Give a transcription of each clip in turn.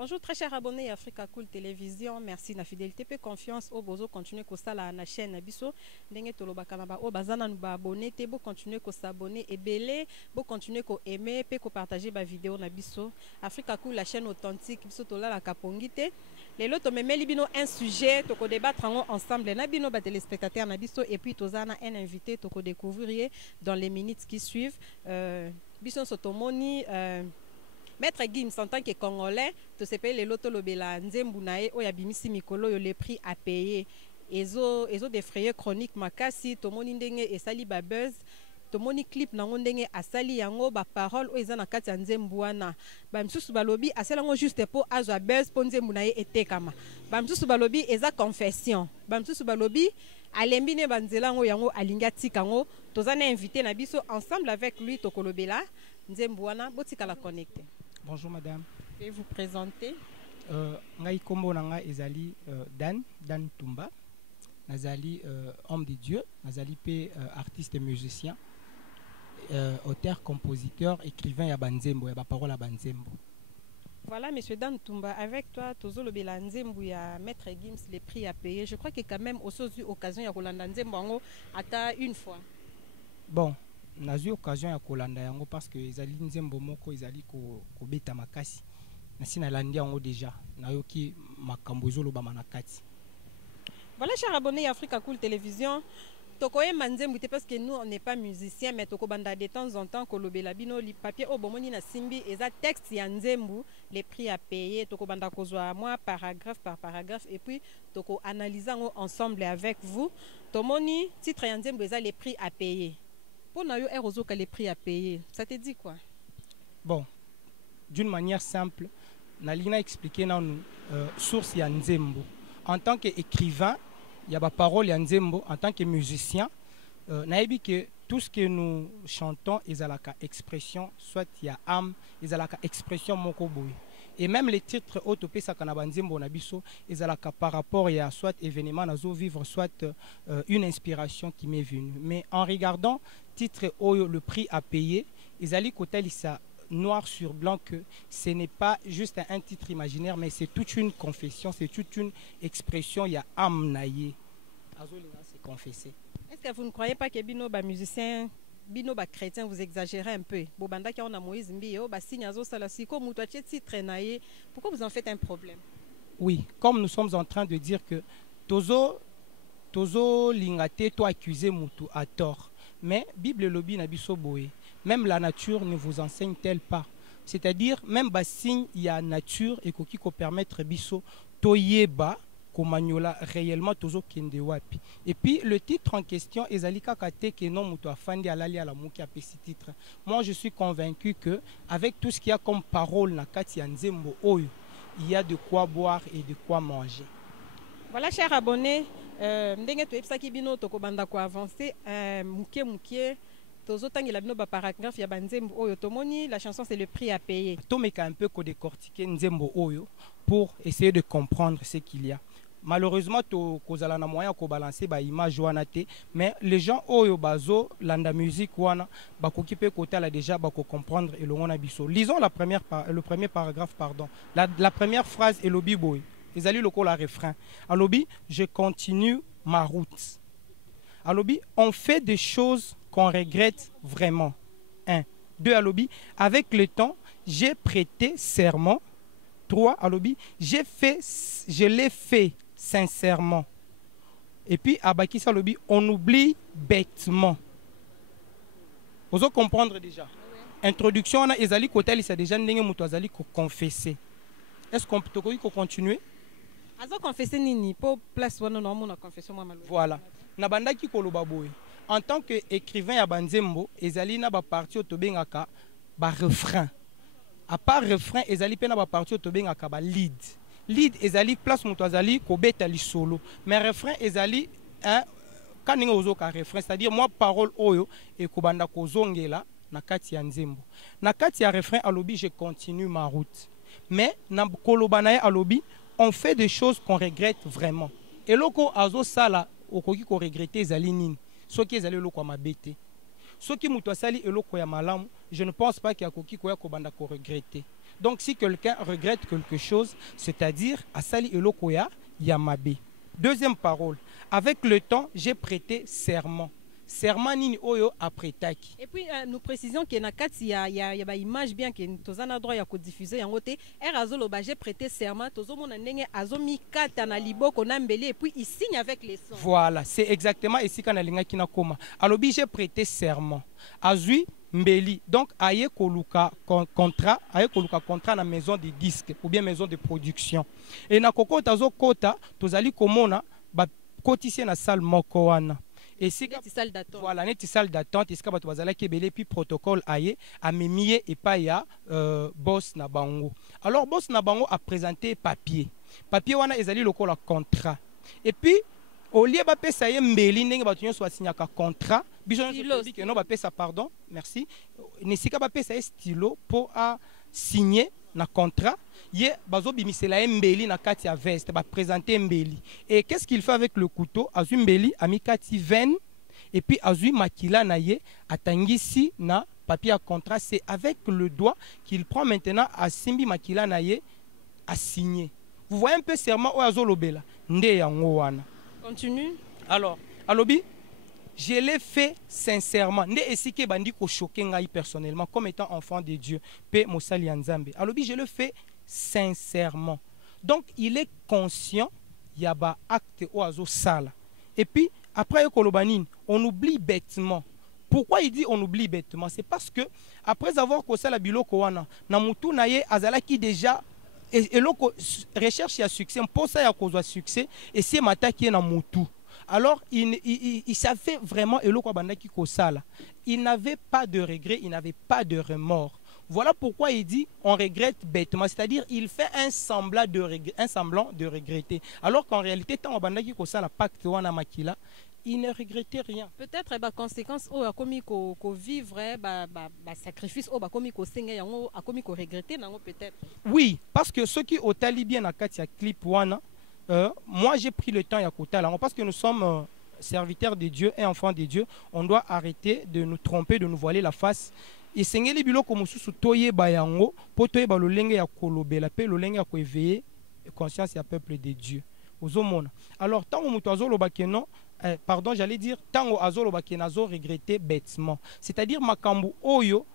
Bonjour très chers abonnés à Africa Cool Télévision, merci na fidélité et confiance au bozo continuer ko sala na chaîne biso ndenge tolobaka na ba o bazana nu ba abonné te bo continuer ko s'abonner et belé bo continuer ko aimer pe ko partager ba vidéo na biso Africa Cool la chaîne authentique biso tola la kapongité les loto memeli bino un sujet to ko débattre ensemble na bino ba téléspectateurs na biso et puis tozana un invité to ko découvrir dans les minutes qui suivent biso sotomoni Maître Gims, en tant que Congolais, tu sais payer les loto lobela nzembu nae o ya bimisi mikolo yo les prix à payer. Ezo défrayé chronique makasi to moni ndenge esali ba buzz. To moni clip na ndenge asali yango ba parole o eza na kati ya nzembu wana. Ba msusu balobi asala ngo juste pour azwa buzz po nzembu nae etekama. Ba msusu balobi eza confession. Ba msusu balobi alembi ne banzela ngo yango alinga tika ngo tozana invité na biso ensemble avec lui to kolobela nzembu wana botika la connecter. Bonjour madame. Pouvez vous présenter? Ngai kombo nanga ezali Dan Tumba. Nazali homme de Dieu, nazali pe artiste et musicien, auteur, compositeur, écrivain ya banzembo, ya ba parole à banzembo. Voilà, monsieur Dan Tumba, avec toi, Tozolo Belanzembo, ya Maître Gims, les prix à payer. Je crois que quand même, au eu occasion, ya Rolanda Nzembo, ata une fois. Bon, n'a eu occasion ya kolanda yango parce que ezali nzembo moko ezali ko beta makasi. Nasi na landi yango déjà, na yoki makambo ezolo ba manakati. Voilà, chers abonnés à Africa Cool Télévision. Tokoye manzembo parce que nous on n'est pas musicien mais toko banda de temps en temps kolobela bino li papier o bomoni na simbi eza texte ya nzembo les prix à payer toko banda kozwa moi paragraphe par paragraphe et puis toko analysant ensemble avec vous. Tomoni titre ya nzembo eza les prix à payer. Pour nous, les prix à payer, ça te dit quoi? Bon, d'une manière simple, Nalina expliqué dans nous source ya nzembo. En tant qu'écrivain, il y a des paroles ya nzembo. En tant que musicien, naïbi que tout ce que nous chantons est à la expression, soit il y a âme, est à la expression mokoboy. Et même les titres autopé ça kanabanzembo nabiso est à la par rapport à soit événement nazo vivre, soit une inspiration qui m'est venue. Mais en regardant titre Oyo, le prix à payer, ils allaient côté ça noir sur blanc que ce n'est pas juste un titre imaginaire, mais c'est toute une confession, c'est toute une expression. Il y a âme naïe. C'est confessé. Est-ce que vous ne croyez pas que Bino ba musicien, Bino ba chrétien, vous exagérez un peu? Bobanda qui on a Moïse Mbio, ba signazo salasiko mutwache titre naïe. Pourquoi vous en faites un problème? Oui, comme nous sommes en train de dire que Tozo lingate toi accusé mutu à tort. Mais Bible lobi na biso boé. Même la nature ne vous enseigne-t-elle pas? C'est-à-dire même bas signe il y a nature et qui peut permettre biso toyeba komagnola réellement tozo kende wapi. Et puis le titre en question ezalika kate ke non mutu afandi alali ala muki apesi titre. Moi je suis convaincu que avec tout ce qu'il y a comme parole na kati ya nzembo oyo, il y a de quoi boire et de quoi manger. Voilà chers abonnés, ndenge to epsaki bino toko banda ko avancer mukie tozo tangela bino ba paragraphe ya banzembo oyo tomoni la chanson c'est le prix à payer. Tomeka un peu ko décortiquer nzembo oyo pour essayer de comprendre ce qu'il y a. Malheureusement to kozala na moyen ko balancer ba image wana te, mais les gens oyo bazo landa musique wana bakoki pe kota la déjà bako comprendre et longona biso. Lisons le premier paragraphe pardon. La première phrase est lobi boy. Ils allaient le la refrain. Alobi, je continue ma route. Alobi, on fait des choses qu'on regrette vraiment. 1. 2. Alobi, avec le temps, j'ai prêté serment. 3. Alobi, je l'ai fait sincèrement. Et puis, Abaki Alobi, on oublie bêtement. Vous allez comprendre déjà. Introduction, on a Ezali Kotel, c'est déjà n'engé Moutouazali ko confesser. Est-ce qu'on peut continuer? Azo confesser nini pour place wana na mona confession moi malou. Voilà. Nabanda ki koloba boy. En tant que écrivain ya banzembo, ezali na ba parti otobengaka ba refrain. À part refrain, ezali pe na ba parti otobengaka ba lead. Lead ezali place moto azali ko beta li solo. Mais refrain ezali quand ninga ozoka refrain, c'est-à-dire moi parole oyo et ko banda ko zongela na kati ya nzembo. Na kati ya refrain alobi je continue ma route. Mais na koloba na alobi on fait des choses qu'on regrette vraiment. Et loko azo sala okoki ko regretter ezali nini. Soki ezali loko mabete. Soki muto asali eloko ya malamu, je ne pense pas qu'il y a koki ko ya ko banda ko regretter. Donc si quelqu'un regrette quelque chose, c'est-à-dire asali eloko ya yamabe. Deuxième parole, avec le temps, j'ai prêté serment. Serment nini oyo apretaki. Et puis nous précisons que na kati ya ba image bien que tozana droit ya ko diffuser yango te azolo ba j'ai prêté serment tozo mona ndenge azomi kata na liboko na mbeli et puis il signe avec les sons. Voilà, c'est exactement ici quand nalinga kina koma. Alobi j'ai prêté serment. Azui mbeli. Donc aye koluka contrat na maison de disques ou bien maison de production. Et na koko tazo kota tozali komona ba kotisie na salle moko wana. Et si salle d'attente. Voilà, neti salle d'attente, iska bato bazala kebele puis protocole aye amemie et pas ya boss na bango. Alors boss na bango a présenté papier. Papier wana ezali lokola contrat. Et puis au lieu ba pesa ye mbeli ndenge bato nyonso basignaka contrat, biso nyonso dit que non ba pesa pardon, merci. Nesika ba pesa ye stylo pour a signer na contrat. Ye bazo bimisela mbeli na kati ya veste ba présenter mbeli. Et qu'est-ce qu'il fait avec le couteau? Azui mbeli ami kati veine et puis azui makila na ye atangisi na papier à contrat. C'est avec le doigt qu'il prend maintenant à simbi makila na ye à signer. Vous voyez un peu serment o azolobela nde yango wana. Continue. Alors alobi je l'ai fait sincèrement. Nde esike bandi ko choquer ngai personnellement comme étant enfant de Dieu. Pe mosali ya Nzambe. Alobi je le fais sincèrement. Donc il est conscient il y a ba acte oazo sala. Et puis après kolobanine, on oublie bêtement. Pourquoi il dit on oublie bêtement? C'est parce que après avoir kosala biloko wana na mutu na ye azalaki déjà et loko recherche ya succès, mposa ya kozwa succès et c'est mataki na mutu. Alors il savait vraiment eloko bandaki kosala. Il n'avait pas de regret, il n'avait pas de remords. Voilà pourquoi il dit on regrette bêtement, c'est-à-dire il fait un semblant de regretter. Alors qu'en réalité, tant bandaki kosala pacte wana makila, il ne regrettait rien. Peut-être ba conséquence o akomi ko vivre ba sacrifice o ba komi ko senga yango akomi ko regretter nango peut-être. Oui, parce que ceux qui au tali bien na kati ya clip wana, moi j'ai pris le temps ya kotala parce que nous sommes serviteurs de Dieu et enfants de Dieu, on doit arrêter de nous tromper, de nous voiler la face. Et sengeli biloko mususu toye bayango po toye ba lolenge ya kolobela pe lolenge ya ko éveiller conscience ya peuple de Dieu. Ozomona. Alors tant mutu azoloba ke non pardon, j'allais dire tango azoloba ke nazo regretter bêtement. C'est-à-dire makambu oyo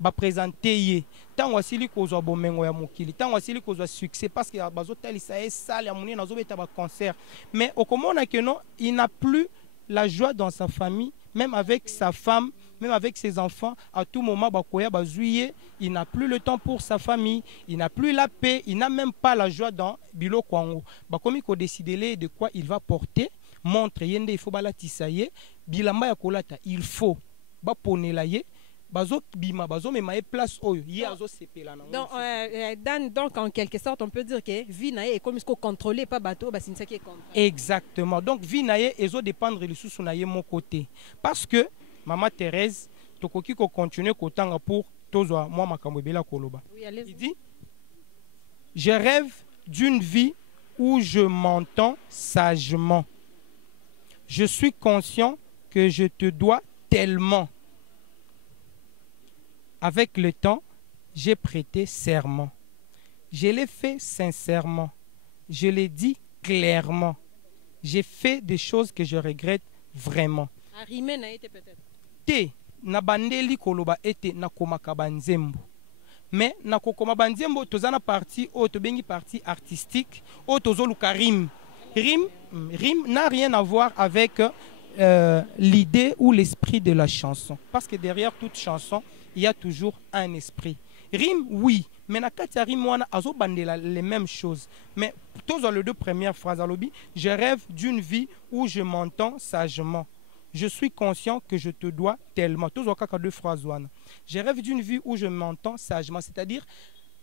ba présenter ye tango asili kozwa bomengo ya mokili, tango asili kozwa succès parce que bazo talisa e salle ya moni nazo beta ba concert. Mais okomona ke non, il n'a plus la joie dans sa famille, même avec sa femme, même avec ses enfants. À tout moment, bakoya bazuye, il n'a plus le temps pour sa famille, il n'a plus la paix, il n'a même pas la joie dans bilo kwango. Bakomi ko décider de quoi il va porter, montre yende il faut balatisa ye, bilamba ya kolata, il faut ba ponela ye. Bazo bima bazo memaye place oyo ye azo sepela na. Donc en quelque sorte on peut dire que vie na est comme ce qu'on contrôlé pas bateau ba sinisa qui est contre. Exactement. Donc vie na ezo dépendre le sous na ye mon côté parce que maman Thérèse tokoki ko continuer kotanga pour tozwa moi makambo bela koloba. Oui, allez-y. Il dit je rêve d'une vie où je m'entends sagement. Je suis conscient que je te dois tellement. Avec le temps, j'ai prêté serment. Je l'ai fait sincèrement. Je l'ai dit clairement. J'ai fait des choses que je regrette vraiment. Arrimé n'a été peut-être. Te na bandeli koloba ete na komaka banzembo. Mais na kokoma banzembo tozana partie o to bengi partie artistique o tozoluka rime. Rime n'a rien à voir avec l'idée ou l'esprit de la chanson. Parce que derrière toute chanson, il y a toujours un esprit. Rime, oui, mais na kati rime wana azo bandela les mêmes choses. Mais tous dans les deux premières phrases à l'obi, je rêve d'une vie où je m'entends sagement. Je suis conscient que je te dois tellement. Tous dans deux phrases wana. Je rêve d'une vie où je m'entends sagement, c'est-à-dire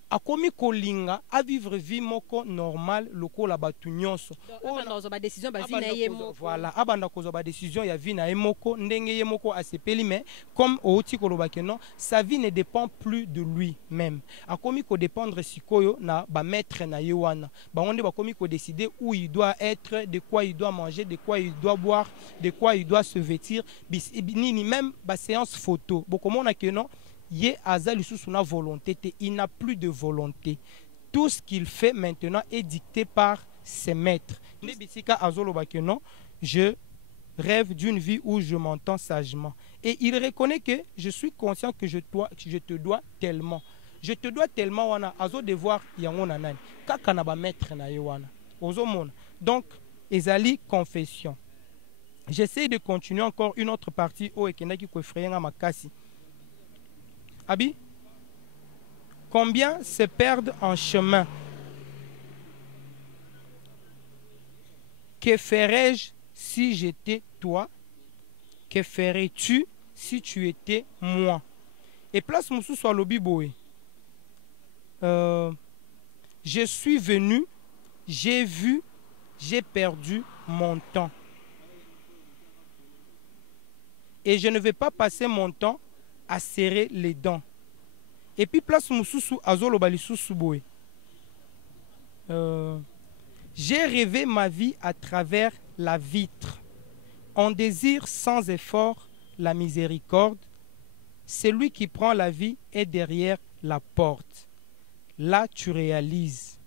akomi kolinga a vivre vie moko normal loko la batu nyonso. Ba décision ba vie na ye moko. Voilà, abanda kozo ba décision ya vie na ye moko ndenge ye moko asepeli mais comme outi koloba ke non, sa vie ne dépend plus de lui-même. Akomi ko dépendre sikoyo na ba maître na ye wana. Ba onde ba komi ko décider où il doit être, de quoi il doit manger, de quoi il doit boire, de quoi il doit se vêtir, ni même ba séance photo. Bokomona ke non Yé azali sous son volonté, il n'a plus de volonté. Tout ce qu'il fait maintenant est dicté par ses maîtres. Non, je rêve d'une vie où je m'entends sagement. Et il reconnaît que je suis conscient que je te dois tellement. Je te dois tellement, wana, azo devoir yango nanani. Kaka na ba maître na yo wana. Ozo mona. Donc, ezali confession. J'essaie de continuer encore une autre partie au ekenaki ko effrayenga makasi. Abi, combien se perdent en chemin? Que ferais-je si j'étais toi? Que ferais-tu si tu étais moi? Et place Moussou soit lobby boy. Je suis venu, j'ai vu, j'ai perdu mon temps. Et je ne vais pas passer mon temps à serrer les dents. Et puis place Moussou azolo balisou boy. J'ai rêvé ma vie à travers la vitre. On désire sans effort la miséricorde. Celui qui prend la vie est derrière la porte. Là, tu réalises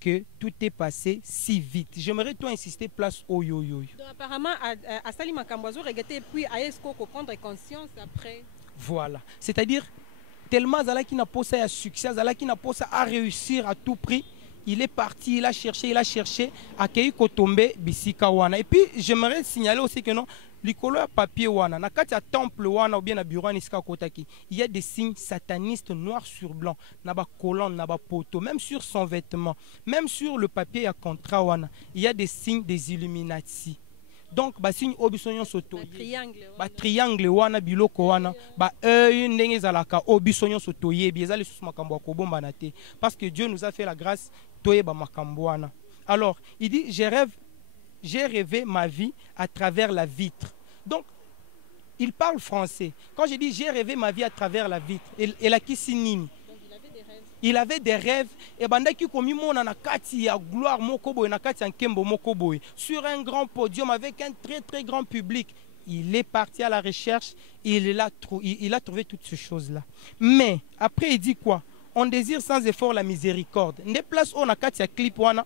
que tout est passé si vite. J'aimerais toi insister place au yo-yo. Apparemment, à Sali Makambozo, regretter puis à Esco prendre conscience après. Voilà. C'est-à-dire, tellement Zala qui n'a pas ça à succès, Zala qui n'a pas ça à réussir à tout prix, il est parti, il a cherché, à Keiko tomber Bisika Wana. Et puis, j'aimerais signaler aussi que non, l'icolo à papier Wana, na kati ya temple Wana ou bien na bureau Niska Kotaki, il y a des signes satanistes noir sur blanc, na ba colonne, na ba poteau, même sur son vêtement, même sur le papier à contrat Wana, il y a des signes des Illuminati. Donc, ba signe obisonyon soto. Ba triangle wana biloko wana, ba ndenge zalaka obisonyon soto yebi ezali sous makambo ko bomba na te. Parce que Dieu nous a fait la grâce toyeba makambo wana. Alors, il dit j'ai rêvé ma vie à travers la vitre. Donc, il parle français. Quand je dis j'ai rêvé ma vie à travers la vitre, et a qui signe. Il avait des rêves et bandaki komi mona na kati ya gloire mokoboy na kati ya nkembo mokoboy sur un grand podium avec un très très grand public. Il est parti à la recherche, il a trouvé toutes ces choses-là. Mais après il dit quoi? On désire sans effort la miséricorde. Ne place on na kati ya clip wana.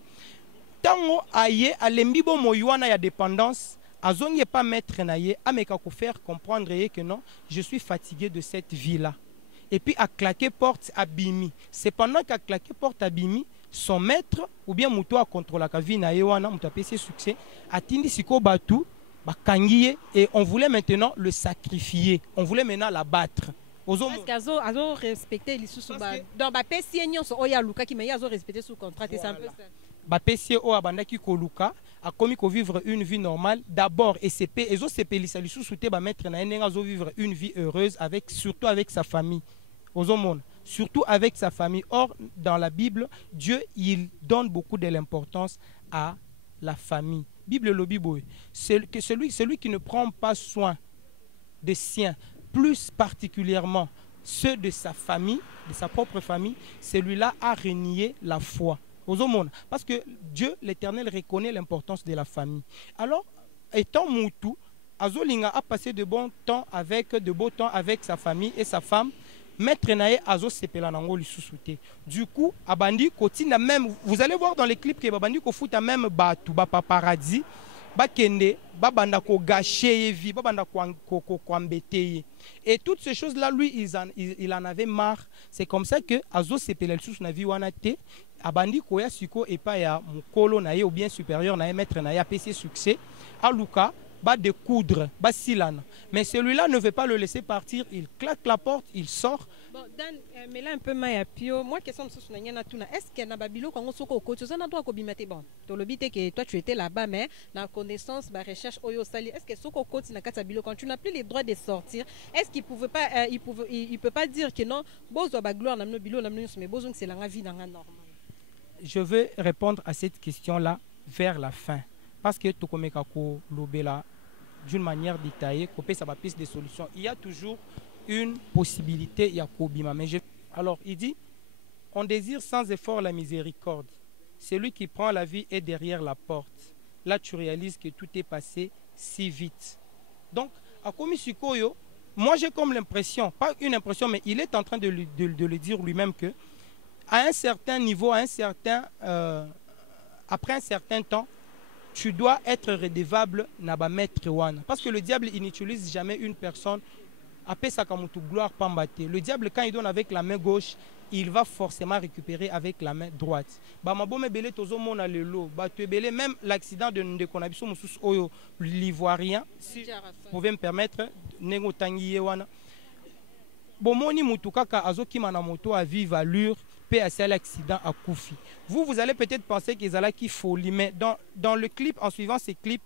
Tango aye alembi bo moywana ya dépendance. Azongi pas mettre na ye ameka ko faire comprendre que non, je suis fatigué de cette vie-là. Et puis à claquer porte à Bimi. C'est pendant qu'à claquer porte à Bimi, son maître, ou bien Mouto a contrôlé la vie na Ewana, Mouto a payé ses succès, a tindi siko batu, bakangiye, et on voulait maintenant le sacrifier. On voulait maintenant l'abattre. Parce qu'Azo respecté les sous donc Bapessi Nyon so oya luka qui mais Azo respecté sous contrat, c'est un peu ça. Bapessi o abandaki ko luka a commis ko vivre une vie normale d'abord et CP ezo CP li sali sous-souté ba mettre na enenga zo vivre une vie heureuse avec surtout avec sa famille. Surtout avec sa famille. Or, dans la Bible, Dieu, il donne beaucoup de l'importance à la famille. Bible le Bible, celui qui ne prend pas soin des siens, plus particulièrement ceux de sa famille, de sa propre famille, celui-là a renié la foi. Parce que Dieu, l'Éternel, reconnaît l'importance de la famille. Alors, étant Moutou, Azolinga a passé de beaux temps avec sa famille et sa femme. Maître Naé Azo sepela nango lisusuté. Du coup, abandi kotina même, vous allez voir dans les clips que abandi ko futa même batu ba paparazzi, ba kende, ba banda ko gâcher vie, ba banda ko embêter. Et toutes ces choses là lui il en avait marre. C'est comme ça que Azo sepela lisusu na vie wana te, abandi ko ya siko et pas ya mukolo naé ou bien supérieur naé maître Naé a PC succès à Luka. Bas de coudre, bas silane. Mais celui-là ne veut pas le laisser partir. Il claque la porte, il sort. Bon, Dan, mais là un peu maïa pio. Moi, question de ce est-ce qu'il y a un babilo quand on se coach, ça n'a pas qu'au bon. Tu le bité que toi tu étais là-bas, mais dans la connaissance, la recherche, oyo sali. Est-ce que ce coach n'a qu'à babilo quand tu n'as plus les droits de sortir? Est-ce qu'il pouvait pas, il peut pas dire que non, bozo bagloire n'amno bilo n'amno mais bozo c'est la vie dans la norme. Je vais répondre à cette question-là vers la fin. Parce que Tokomekako Lobela, d'une manière détaillée, Kopé ça va piste des solutions. Il y a toujours une possibilité, il y a Kobima. Alors, il dit, on désire sans effort la miséricorde. Celui qui prend la vie est derrière la porte. Là, tu réalises que tout est passé si vite. Donc, à Komisikoyo, moi j'ai comme l'impression, pas une impression, mais il est en train de le dire lui-même que à un certain niveau, après un certain temps, tu dois être redevable naba maître wana. Parce que le diable, il n'utilise jamais une personne. Après ça, comme tu gloire pambate. Le diable, quand il donne avec la main gauche, il va forcément récupérer avec la main droite. Bah ma bonne belé tozo mona lelo. Bah tu belé même l'accident de Konabiso musus oyo l'ivoirien. Si vous pouvez me permettre, nengo tangiye wana. Bomoni mutuka ka azoki mana moto à vive allure. Paix à l'accident à Koufi. Vous allez peut-être penser qu'ils allaient qui folie, mais dans le clip, en suivant ces clips,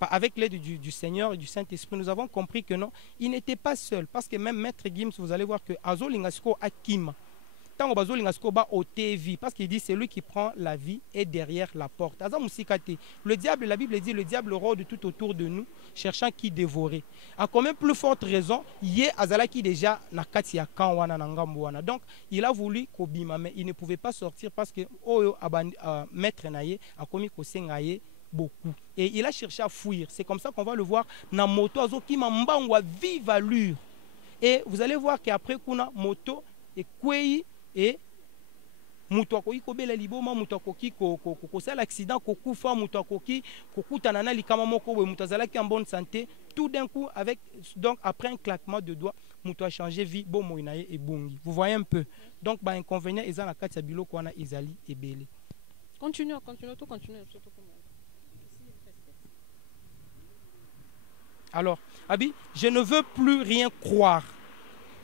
avec l'aide du Seigneur et du Saint-Esprit, nous avons compris que non, il n'était pas seul. Parce que même Maître Gims, vous allez voir que Azo Lingasko Akim, tant que Azo Lingasko ba vie, parce qu'il dit c'est lui qui prend la vie et derrière la porte. Le diable, la Bible dit, le diable rôde tout autour de nous, cherchant qui dévorer. À combien plus forte raison, Yé Azala qui déjà na kati ya kanwana na ngambuana. Donc, il a voulu kobima, mais il ne pouvait pas sortir parce que Maître Naye a commis kosengaye beaucoup. Et il a cherché à fuir. C'est comme ça qu'on va le voir na moto azo qui mambangwa vive allure. Et vous allez voir qu'après kuna moto et kwei et mutu akoki kobela liboma, mutu akoki kosala accident kokufa, mutu akoki kokutana na likama moko boye mutu azalaki en bonne santé. Tout d'un coup, donc après un claquement de doigts, mutu a changé vie, bon moinaye et bungi. Vous voyez un peu. Donc ba inconvénient eza na kati ya biloko wana ezali ebele. Continue. Alors, Abi, je ne veux plus rien croire.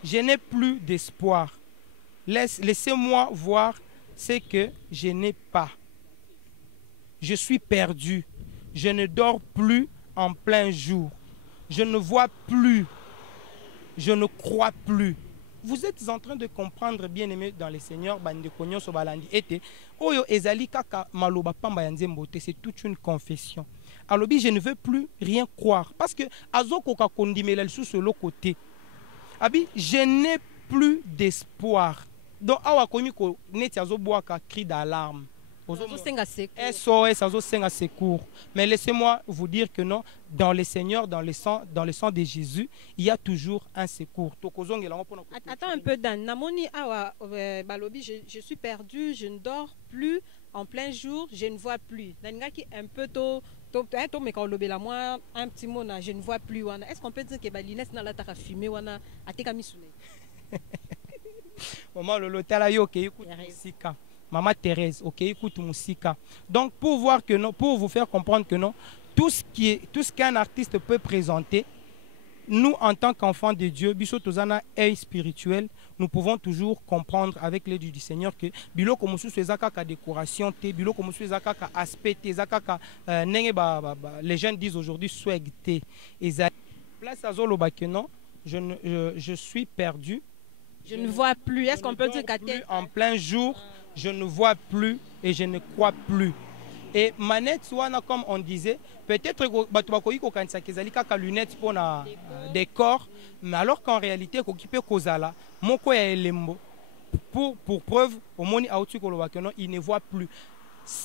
Je n'ai plus d'espoir. Laissez-moi voir ce que je n'ai pas. Je suis perdu. Je ne dors plus en plein jour. Je ne vois plus. Je ne crois plus. Vous êtes en train de comprendre, bien aimé dans le Seigneur, c'est toute une confession. Alors, je ne veux plus rien croire. Parce que, sur le côté, je n'ai plus d'espoir. Donc, cri d'alarme. SOS, secours. Mais laissez-moi vous dire que non, dans le Seigneur, dans le sang de Jésus, il y a toujours un secours. Attends un peu, Dan. Namoni awa balobi, je suis perdu, je ne dors plus en plein jour, je ne vois plus. Nangaki un peu tôt, mais quand lobé la moi un petit mot na, je ne vois plus wana. Est-ce qu'on peut dire que balines na la taka fumé wana ateka misune? Maman lolo tala yo ke écoute sika. Maman Thérèse, ok, écoute Moussika. Donc, pour vous faire comprendre que non, tout ce qu'un artiste peut présenter, nous, en tant qu'enfants de Dieu, Biso Tozana est spirituel, nous pouvons toujours comprendre avec l'aide du Seigneur que bilo comme sous ka décoration, bilo comme sous ka aspect, zakaka les jeunes disent aujourd'hui swag té. Et place à Zolo non, je suis perdu. Je ne vois plus. Est-ce qu'on peut dire qu'à en plein jour? Je ne vois plus et je ne crois plus. Et manette, comme on disait, peut-être que lunettes pour décor, mais alors qu'en réalité, pour preuve, il ne voit plus.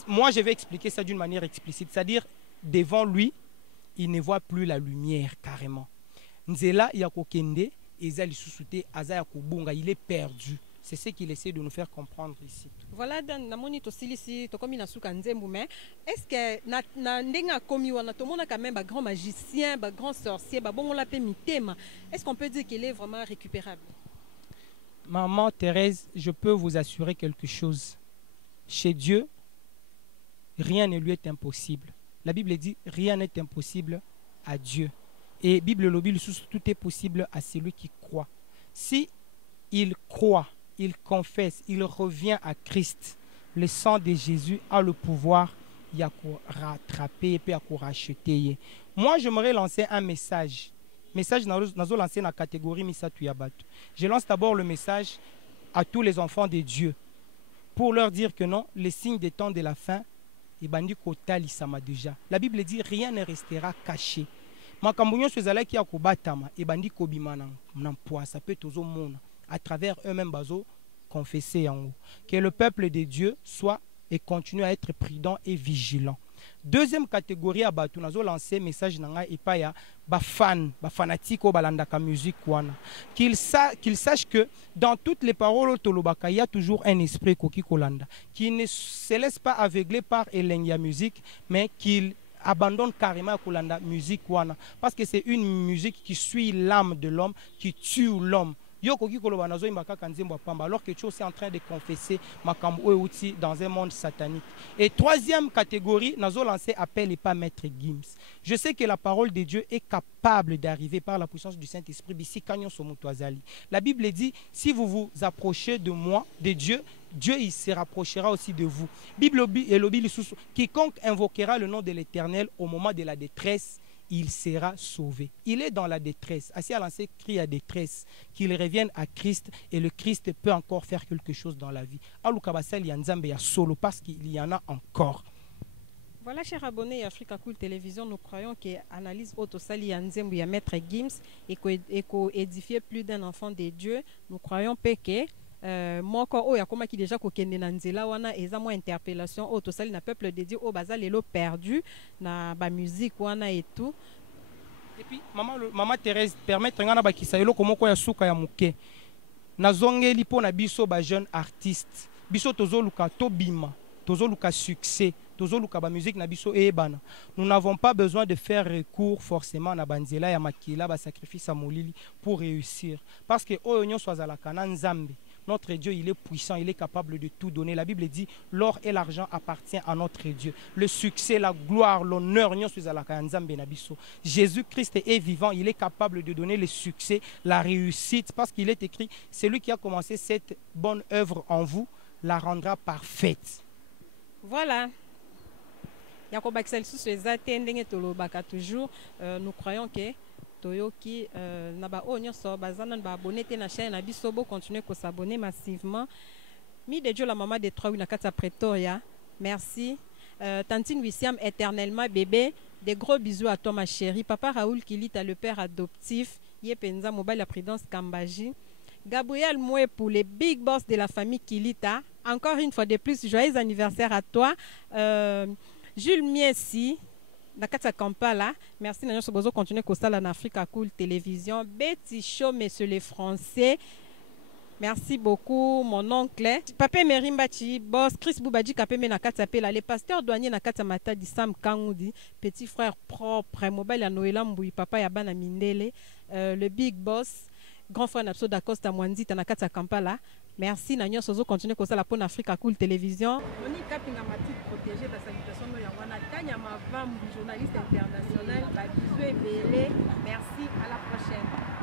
Moi, je vais expliquer ça d'une manière explicite, c'est-à-dire devant lui, il ne voit plus la lumière carrément. Nzela yakokende, il est perdu. C'est ce qu'il essaie de nous faire comprendre ici. Voilà, dans namoni to silisi to komi na suka nzembu, mais est-ce que na ndenga komi wana to mona quand même ba grand magicien, ba grand sorcier, ba bon on l'appelle mitema. Est-ce qu'on peut dire qu'il est vraiment récupérable? Maman Thérèse, je peux vous assurer quelque chose. Chez Dieu, rien ne lui est impossible. La Bible dit rien n'est impossible à Dieu. Et Bible lobby, tout est possible à celui qui croit. Si il croit, il confesse, il revient à Christ, le sang de Jésus a le pouvoir de rattraper et de racheter. Moi, j'aimerais lancer un message. Message dans la catégorie Misatu Yabatu. Je lance d'abord le message à tous les enfants de Dieu pour leur dire que non, les signes des temps de la fin, déjà. La Bible dit rien ne restera caché. À travers eux-mêmes confesser en haut. Que le peuple de Dieu soit et continue à être prudent et vigilant. Deuxième catégorie à batu nazo lancer message nanga ipaya ba fan, ba fanatiko balandaka musique wana. Qu'il sache que dans toutes les paroles tolobaka il y a toujours un esprit koki kolanda qui ne se laisse pas aveugler par Elenia musique mais qu'il abandonne carrément kolanda musique wana parce que c'est une musique qui suit l'âme de l'homme, qui tue l'homme. Alors que tu es en train de confesser dans un monde satanique. Et troisième catégorie, nous avons lancé appel et pas maître Gims. Je sais que la parole de Dieu est capable d'arriver par la puissance du Saint-Esprit. La Bible dit, si vous vous approchez de moi, de Dieu, Dieu il se rapprochera aussi de vous. Bible et quiconque invoquera le nom de l'Éternel au moment de la détresse, il sera sauvé. Il est dans la détresse. Assis à lancer cri à détresse, qu'il revienne à Christ et le Christ peut encore faire quelque chose dans la vie. Solo parce qu'il y en a encore. Voilà, chers abonnés à Africa Cool Télévision, nous croyons que l'analyse Autosali Yanzembu et Maître Gims et édifier plus d'un enfant de Dieu. Nous croyons que moko oya koma ki déjà ko kende na nzela wana eza mo interpellation o to sali na peuple de Dieu o baza lelo perdu na ba musique wana et tout. Et puis maman Thérèse permettre ngana ba kisayelo komoko ya suka ya muke na zongeli po na biso ba jeune artiste biso tozoluka tobima tozoluka succès tozoluka ba musique na biso ebana. Nous n'avons pas besoin de faire recours forcément na banzela ya makila ba sacrifice à molili pour réussir parce que oyo nyonso azalaka na nzambe. Notre Dieu, il est puissant, il est capable de tout donner. La Bible dit, l'or et l'argent appartiennent à notre Dieu. Le succès, la gloire, l'honneur, Jésus-Christ est vivant, il est capable de donner le succès, la réussite, parce qu'il est écrit, celui qui a commencé cette bonne œuvre en vous, la rendra parfaite. Voilà. Toujours, nous croyons que Toyoki naba onyo so bazana ba abonné na chaîne na bisobo continuer ko s'abonner massivement. Mi de Dieu la maman de 3 na kata Pretoria. Merci. Tantine Wissam éternellement bébé. Des gros bisous à toi ma chérie. Papa Raoul Kilita le père adoptif. Yepenza Mobile la Prudence Kambaji. Gabriel Moué pour les big boss de la famille Kilita. Encore une fois de plus joyeux anniversaire à toi. Jules Miessi Nakata Kampala, merci Nanyo Sobozo continuer comme ça en Africa Cool Télévision. Betty Show, messieurs les Français. Merci beaucoup, mon oncle. Papa Merimbachi, boss, Chris Boubadji Kapeme Nakata Pela, les pasteurs douaniers Nakata Matadi, Sam Kangoudi, petit frère propre, mobile à Noël Mboui, papa Yabana Mindele, le big boss, grand frère Napso Dacosta Mwanzi, Tanakata Kampala. Merci Nanyo Sozo continuer comme ça la Pone Africa Cool Télévision. On y capte la matique protégée de la salutation de Yawana Tanya Mavam, journaliste international. Bisous et belé. Merci, à la prochaine.